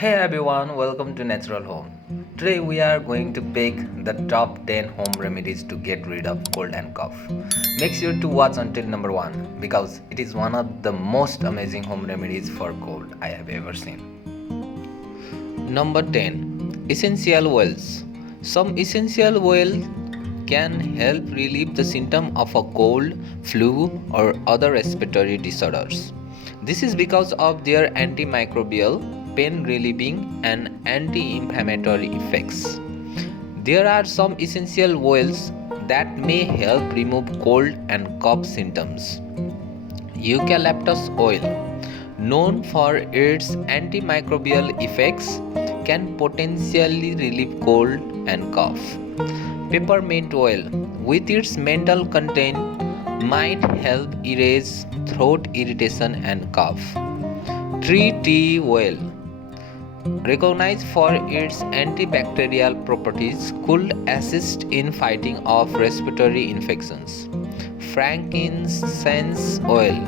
Hey everyone, welcome to Natural Home. Today we are going to pick the top 10 home remedies to get rid of cold and cough. Make sure to watch until number 1 because it is one of the most amazing home remedies for cold I have ever seen. Number 10. Essential oils. Some essential oils can help relieve the symptom of a cold, flu, or other respiratory disorders. This is because of their antimicrobial, pain relieving, and anti inflammatory effects. There are some essential oils that may help remove cold and cough symptoms. Eucalyptus oil, known for its antimicrobial effects, can potentially relieve cold and cough. Peppermint oil, with its menthol content, might help erase throat irritation and cough. Tree tea oil, recognized for its antibacterial properties, could assist in fighting off respiratory infections. Frankincense oil.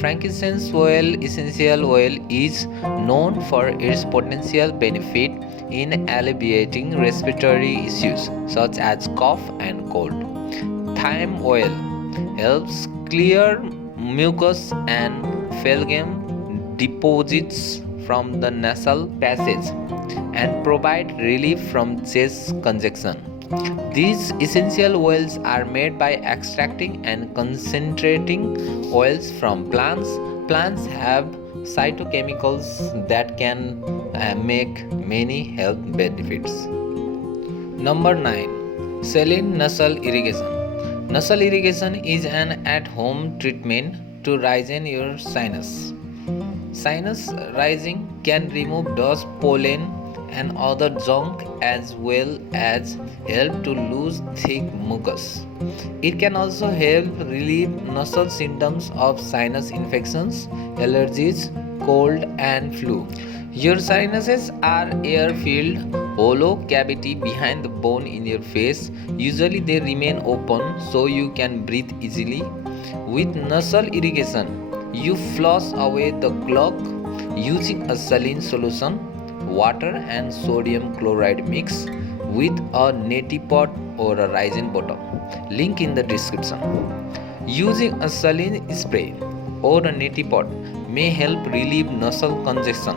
Frankincense oil, essential oil, is known for its potential benefit in alleviating respiratory issues such as cough and cold. Thyme oil helps clear mucus and phlegm deposits from the nasal passage and provide relief from chest congestion. These essential oils are made by extracting and concentrating oils from plants. Plants have phytochemicals that can make many health benefits. Number 9. Saline nasal irrigation. Nasal irrigation is an at-home treatment to loosen your sinus. Sinus rising can remove dust, pollen, and other junk as well as help to lose thick mucus. It can also help relieve nasal symptoms of sinus infections, allergies, cold, and flu. Your sinuses are air-filled, hollow cavity behind the bone in your face. Usually they remain open so you can breathe easily. With nasal irrigation, you flush away the clog using a saline solution, water and sodium chloride mix with a neti pot or a resin bottle. Link in the description. Using a saline spray or a neti pot may help relieve nasal congestion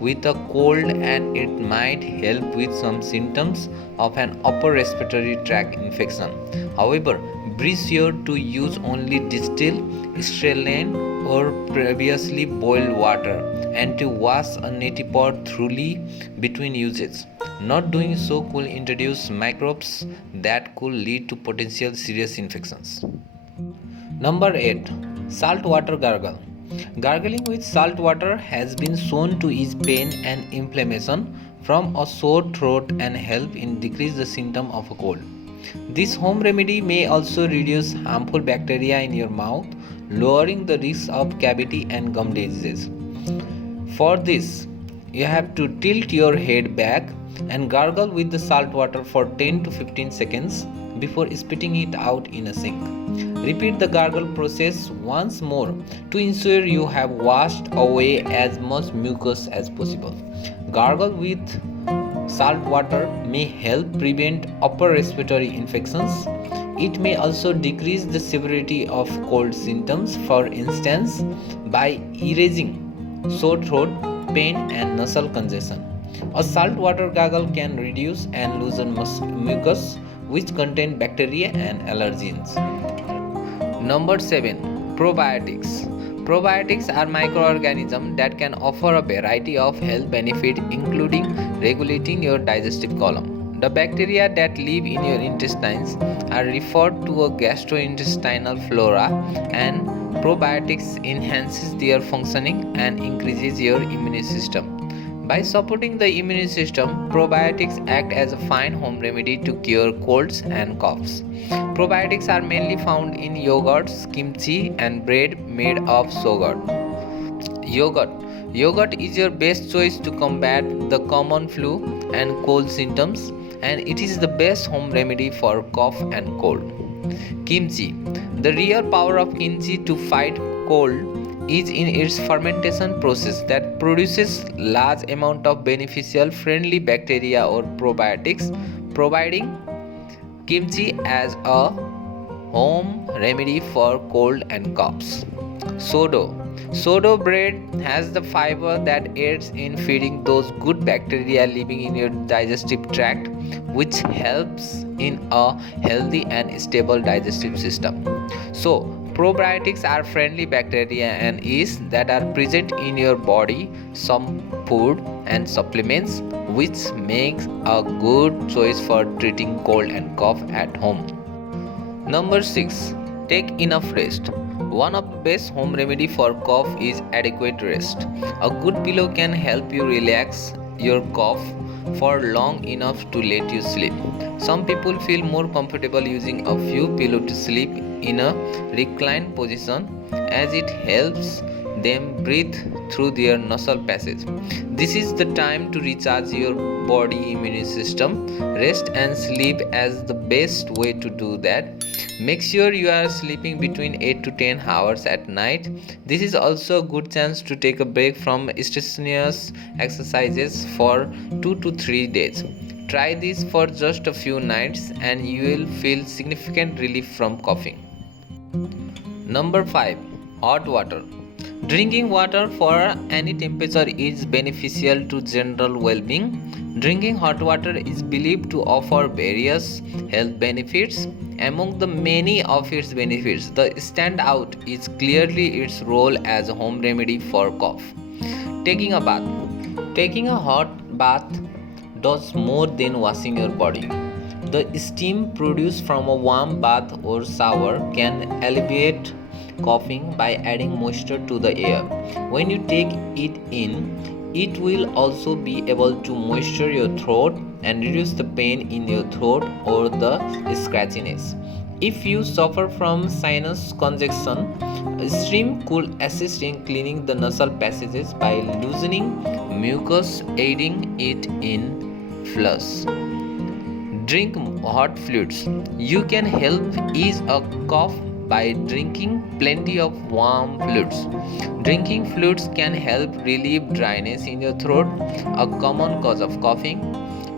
with a cold, and it might help with some symptoms of an upper respiratory tract infection. However, be sure to use only distilled, saline, or previously boiled water and to wash a neti pot thoroughly between uses. Not doing so could introduce microbes that could lead to potential serious infections. Number 8. Saltwater gargle. Gargling with salt water has been shown to ease pain and inflammation from a sore throat and help in decrease the symptom of a cold. This home remedy may also reduce harmful bacteria in your mouth, lowering the risk of cavity and gum diseases. For this, you have to tilt your head back and gargle with the salt water for 10 to 15 seconds before spitting it out in a sink. Repeat the gargle process once more to ensure you have washed away as much mucus as possible. Gargle with salt water may help prevent upper respiratory infections. It may also decrease the severity of cold symptoms, for instance, by erasing sore throat, pain, and nasal congestion. A saltwater gargle can reduce and loosen mucus which contain bacteria and allergens. Number 7. Probiotics. Probiotics are microorganisms that can offer a variety of health benefits, including regulating your digestive column. The bacteria that live in your intestines are referred to a gastrointestinal flora, and probiotics enhances their functioning and increases your immune system. By supporting the immune system, probiotics act as a fine home remedy to cure colds and coughs. Probiotics are mainly found in yogurts, kimchi, and bread made of sugar. Yogurt. Yogurt is your best choice to combat the common flu and cold symptoms, and it is the best home remedy for cough and cold. Kimchi. The real power of kimchi to fight cold is in its fermentation process that produces large amount of beneficial friendly bacteria or probiotics, providing kimchi as a home remedy for cold and coughs. Sodo. Sodo bread has the fiber that aids in feeding those good bacteria living in your digestive tract, which helps in a healthy and stable digestive system. So, probiotics are friendly bacteria and yeast that are present in your body, some food and supplements, which makes a good choice for treating cold and cough at home. Number 6. Take enough rest. One of the best home remedy for cough is adequate rest. A good pillow can help you relax your cough for long enough to let you sleep. Some people feel more comfortable using a few pillows to sleep in a reclined position as it helps them breathe through their nasal passage. This is the time to recharge your body immune system. Rest and sleep as the best way to do that. Make sure you are sleeping between 8 to 10 hours at night. This is also a good chance to take a break from strenuous exercises for 2 to 3 days. Try this for just a few nights and you will feel significant relief from coughing. Number 5. Hot water. Drinking water for any temperature is beneficial to general well-being. Drinking hot water is believed to offer various health benefits. Among the many of its benefits, the standout is clearly its role as a home remedy for cough. Taking a bath. Taking a hot bath does more than washing your body. The steam produced from a warm bath or shower can alleviate coughing by adding moisture to the air. When you take it in, it will also be able to moisture your throat and reduce the pain in your throat or the scratchiness. If you suffer from sinus congestion, steam could assist in cleaning the nasal passages by loosening mucus, aiding it in flush. Drink hot fluids. You can help ease a cough by drinking plenty of warm fluids. Drinking fluids can help relieve dryness in your throat, a common cause of coughing.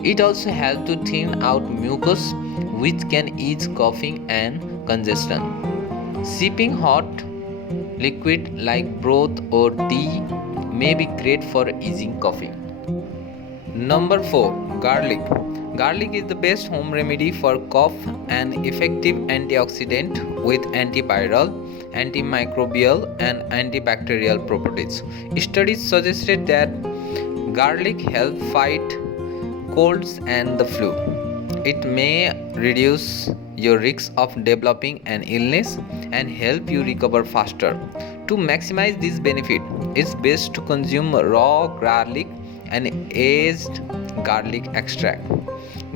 It also helps to thin out mucus, which can ease coughing and congestion. Sipping hot liquid like broth or tea may be great for easing coughing. Number 4. Garlic. Garlic is the best home remedy for cough and effective antioxidant with antiviral, antimicrobial and antibacterial properties. Studies suggested that garlic helps fight colds and the flu. It may reduce your risk of developing an illness and help you recover faster. To maximize this benefit, it's best to consume raw garlic and aged garlic extract.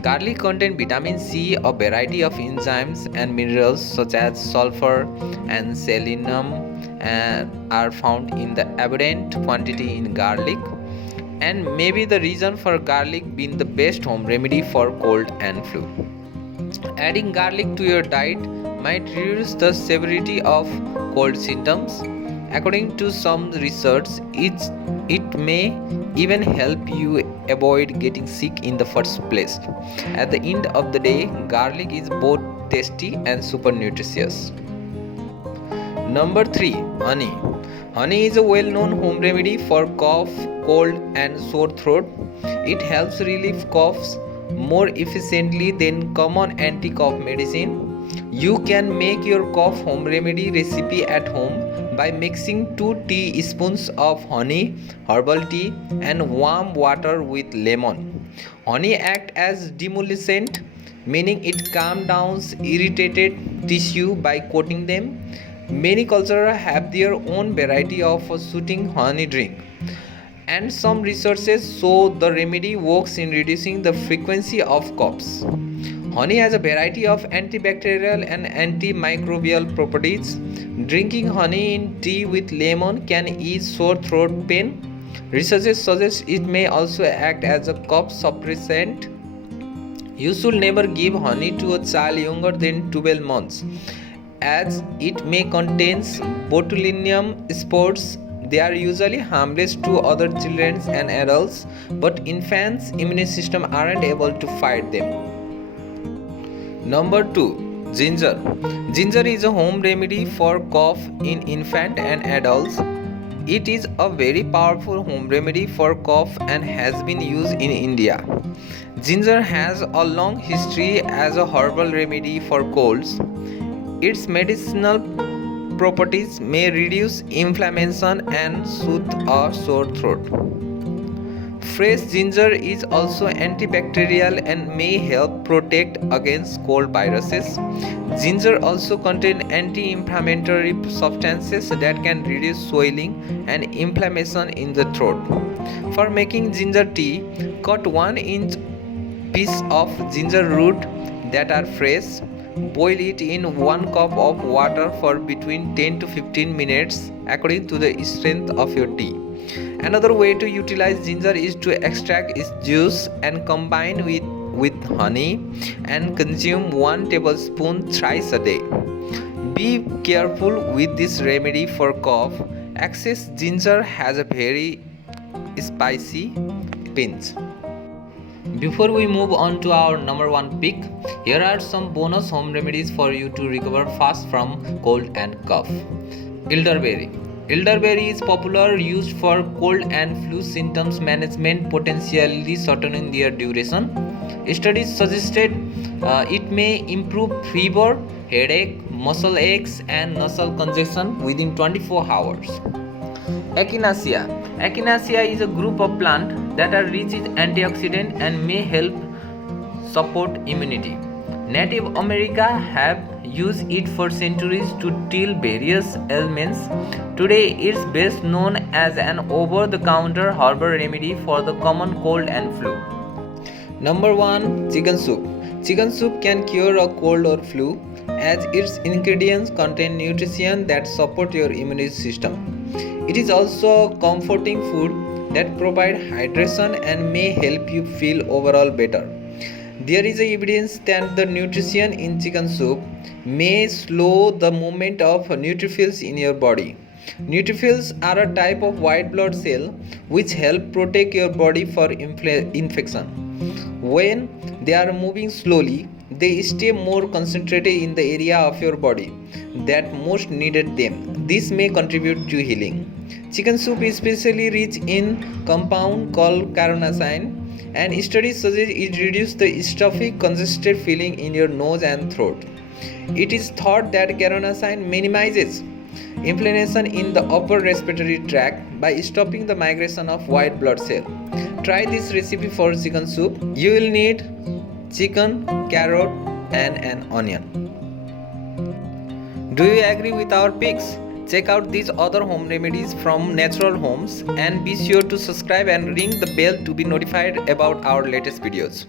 Garlic contains vitamin C, a variety of enzymes and minerals such as sulfur and selenium are found in the abundant quantity in garlic, and may be the reason for garlic being the best home remedy for cold and flu. Adding garlic to your diet might reduce the severity of cold symptoms. According to some research, it may even help you avoid getting sick in the first place. At the end of the day, garlic is both tasty and super nutritious. Number 3. Honey. Honey is a well-known home remedy for cough, cold and sore throat. It helps relieve coughs more efficiently than common anti-cough medicine. You can make your cough home remedy recipe at home by mixing 2 teaspoons of honey, herbal tea and warm water with lemon. Honey acts as demulcent, meaning it calms down irritated tissue by coating them. Many cultures have their own variety of a soothing honey drink, and some researches show the remedy works in reducing the frequency of coughs. Honey has a variety of antibacterial and antimicrobial properties. Drinking honey in tea with lemon can ease sore throat pain. Researchers suggest it may also act as a cough suppressant. You should never give honey to a child younger than 12 months, as it may contain botulinum spores. They are usually harmless to other children and adults, but infants' immune system aren't able to fight them. Number 2. Ginger. Ginger is a home remedy for cough in infant and adults. It is a very powerful home remedy for cough and has been used in India. Ginger has a long history as a herbal remedy for colds. Its medicinal properties may reduce inflammation and soothe a sore throat. Fresh ginger is also antibacterial and may help protect against cold viruses. Ginger also contains anti-inflammatory substances that can reduce swelling and inflammation in the throat. For making ginger tea, cut 1-inch piece of ginger root that are fresh. Boil it in 1 cup of water for between 10 to 15 minutes according to the strength of your tea. Another way to utilize ginger is to extract its juice and combine with honey and consume 1 tablespoon thrice a day. Be careful with this remedy for cough. Excess ginger has a very spicy pinch. Before we move on to our number 1 pick, here are some bonus home remedies for you to recover fast from cold and cough. Elderberry. Elderberry is popular used for cold and flu symptoms management, potentially shortening their duration. Studies suggested it may improve fever, headache, muscle aches, and nasal congestion within 24 hours. Echinacea. Echinacea is a group of plants that are rich in antioxidants and may help support immunity. Native America have used it for centuries to treat various ailments. Today it's best known as an over-the-counter herbal remedy for the common cold and flu. Number 1. Chicken soup. Chicken soup can cure a cold or flu as its ingredients contain nutrition that support your immune system. It is also a comforting food that provides hydration and may help you feel overall better. There is evidence that the nutrition in chicken soup may slow the movement of neutrophils in your body. Neutrophils are a type of white blood cell which help protect your body for infection. When they are moving slowly, they stay more concentrated in the area of your body that most needed them. This may contribute to healing. Chicken soup is especially rich in compound called carnosine, and studies suggest it reduces the stuffy, congested feeling in your nose and throat. It is thought that carnosine minimizes inflammation in the upper respiratory tract by stopping the migration of white blood cells. Try this recipe for chicken soup. You will need chicken, carrot, and an onion. Do you agree with our picks? Check out these other home remedies from natural homes and be sure to subscribe and ring the bell to be notified about our latest videos.